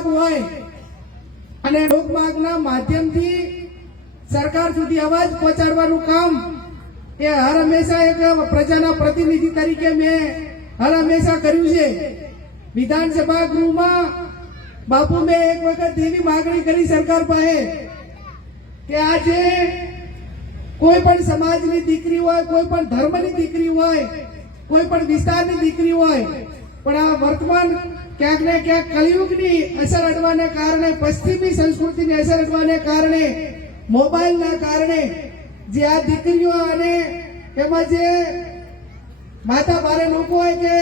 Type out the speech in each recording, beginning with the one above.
લોકમાર્ગ હોય અને લોકમાર્ગના માધ્યમથી સરકાર સુધી અવાજ પહોંચાડવાનું કામ એ હર હંમેશા એક પ્રજાના પ્રતિનિધિ તરીકે મેં હર હંમેશા કર્યું છે. વિધાનસભા ગૃહમાં બાપુ, મેં એક વખત એવી માગણી કરી સરકાર પાસે કે આજે કોઈ પણ સમાજની દીકરી હોય, કોઈ પણ ધર્મની દીકરી હોય, કોઈ પણ વિસ્તારની દીકરી હોય પણ આ વર્તમાન ક્યાંક ને ક્યાંક કલયુગની અસર અડવાને કારણે, પશ્ચિમી સંસ્કૃતિની અસર અડવાને કારણે, મોબાઈલના કારણે જે આ દીકરીઓ અને એમાં જે માતા બારે લોકો હોય કે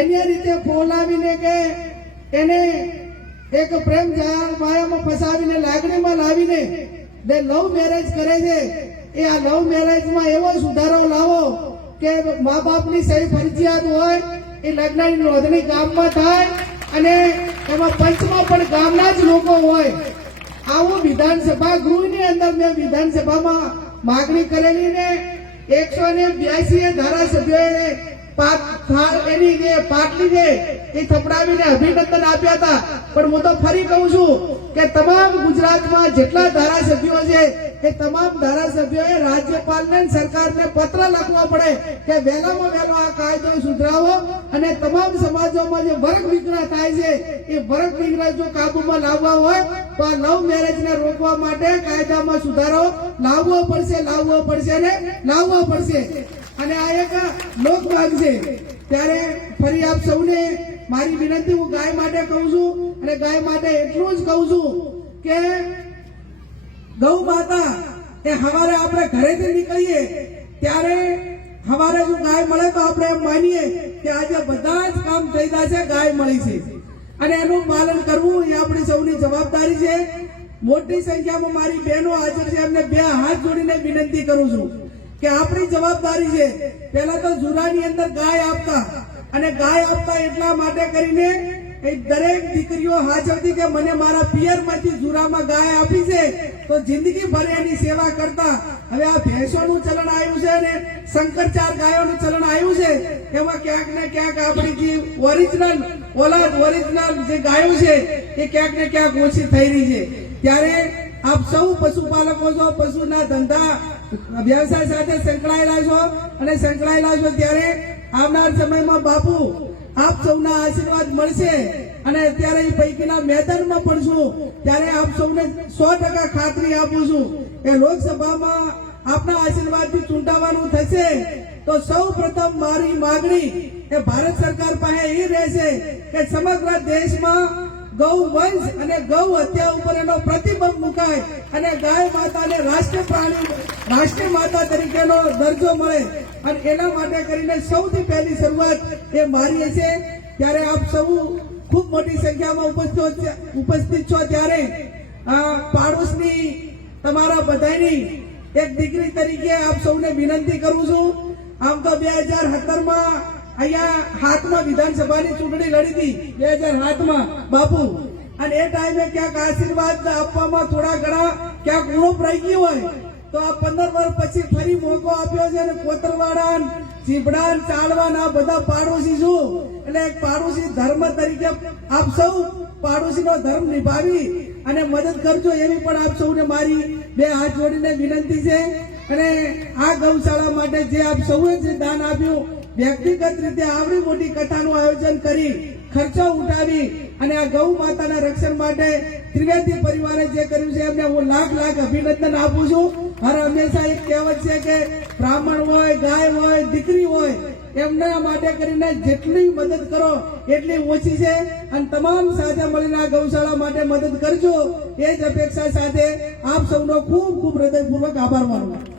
અન્ય રીતે ફોલાવીને કે એને એક પ્રેમ માયામાં ફસાવીને, લાગણીમાં લાવીને જે લવ મેરેજ કરે છે. એ આ લવ મેરેજમાં એવો સુધારો લાવો કે મા બાપની સહી ફરજિયાત હોય એ લગ્નની નોંધણી ગામમાં થાય અને એમાં પંચમાં પણ ગામના જ લોકો હોય. આવું વિધાનસભા ગૃહની અંદર મેં વિધાનસભામાં માગણી કરેલી ને એકસો ને બ્યાસી ધારાસભ્યોએ એની જે પાટલી છે તમામ ગુજરાતમાં જેટલા પત્ર લખવા પડે કે વહેલામાં વહેલો આ કાયદો સુધરાવો અને તમામ સમાજોમાં જે વર્ગ વિગ્રહ થાય છે, એ વર્ગ વિગ્રહ જો કાબુમાં લાવવા હોય, તો આ લવ મેરેજને રોકવા માટે કાયદામાં સુધારો લાવવો પડશે લાવવો પડશે ને? લાવવો પડશે. અને આ એક લોકભાગ છે. ત્યારે ફરી આપ સૌને મારી વિનંતી, હું ગાય માટે કહું છું અને ગાય માટે એટલું જ કહું છું કે ગૌ માતા એ હવારે આપણે ઘરેથી નીકળીએ, ત્યારે હવારે જો ગાય મળે તો આપણે એમ માનીએ કે આજે બધા જ કામ થઈ છે ગાય મળી છે. અને એનું પાલન કરવું એ આપણી સૌની જવાબદારી છે. મોટી સંખ્યામાં મારી બહેનો હાજર છે, એમને બે હાથ જોડીને વિનંતી કરું છું. કે આપણી જવાબદારી છે પહેલા તો જુરાની અંદર ગાય આપતા અને ગાય આપતા એટલા માટે કરીને એ દરેક દીકરીઓ હાજરથી કે મને મારા પિયરમાંથી જુરામાં ગાય આપી છે, તો જિંદગી ભર એની સેવા કરતા. હવે આ ભેંસોનું ચલણ આવ્યું છે અને શંકરચાર ગાયોનું ચલણ આવ્યું છે, એમાં ક્યાંક ને ક્યાંક આપણી જે ઓરિજિનલ ઓલાદ ઓરિજિનલ જે ગાયો છે, એ ક્યાંક ને ક્યાંક ઓછી થઈ રહી છે. ત્યારે આપ સૌ પશુપાલકો છો, પશુના ધંધા, વ્યવસાય સાથે સંકળાયેલા છો અને સંકળાયેલા છો ત્યારે આવનાર સમયમાં બાપુ, આપ સૌના આશીર્વાદ મળશે અને અત્યારે એ પૈકીના મેદાનમાં પણ છું, ત્યારે આપ સૌને સો ટકા ખાતરી આપું છું કે લોકસભામાં આપના આશીર્વાદથી ચૂંટાવાનું થશે. તો સૌ પ્રથમ મારી માગણી એ ભારત સરકાર પાસે એ રહેશે કે સમગ્ર દેશમાં ગૌ વંશ અને ગૌ હત્યા ઉપર એનો પ્રતિબંધ મુકાય અને ગાય માતાને રાષ્ટ્રીય પ્રાણી રાષ્ટ્રીય માતા તરીકેનો દરજ્જો મળે. અને એના માટે કરીને સૌથી પહેલી શરૂઆત એ મારી છે ત્યારે આપ સૌ ખૂબ મોટી સંખ્યામાં ઉપસ્થિત ઉપસ્થિત છો ત્યારે. આ પાડોશની તમારા બધાની એક દીકરી તરીકે આપ સૌને વિનંતી કરું છું. આમ તો બે હજાર સત્તરમાં અહીંયા હાથમાં વિધાનસભાની ચૂંટણી લડી હતી, બે હજાર હાથમાં. બાપુ, અને એ ટાઈમે ક્યાંક આશીર્વાદ આપવામાં થોડા ઘણા, ક્યાંક ઉણપ રહી ગઈ હોય. તો આ પંદર વર્ષ પછી ફરી મોકો આપ્યો છે અને કોતરવાડા ચીબડા ચાલવા આ બધા પાડોશી છું. એટલે એક પાડોશી ધર્મ તરીકે આપ સૌ પાડોશીનો ધર્મ નિભાવી અને મદદ કરજો એવી પણ આપ સૌને મારી બે હાથ જોડીને વિનંતી છે. અને આ ગૌશાળા માટે જે આપ સૌએ જે દાન આપ્યું વ્યક્તિગત રીતે આવડી મોટી કથાનું આયોજન કરી ખર્ચો ઉઠાવી અને આ ગૌ માતાના રક્ષણ માટે ત્રિવેદી પરિવારે જે કર્યું છે એમને હું લાખ લાખ અભિનંદન આપું છું. હર હંમેશા એક કહેવત છે કે બ્રાહ્મણ હોય, ગાય હોય, દીકરી હોય, એમના માટે કરીને જેટલી મદદ કરો એટલી ઓછી છે. અને તમામ સાથે મળીને આ ગૌશાળા માટે મદદ કરજો. એ જ અપેક્ષા સાથે આપ સૌનો ખૂબ ખૂબ હૃદયપૂર્વક આભાર માનું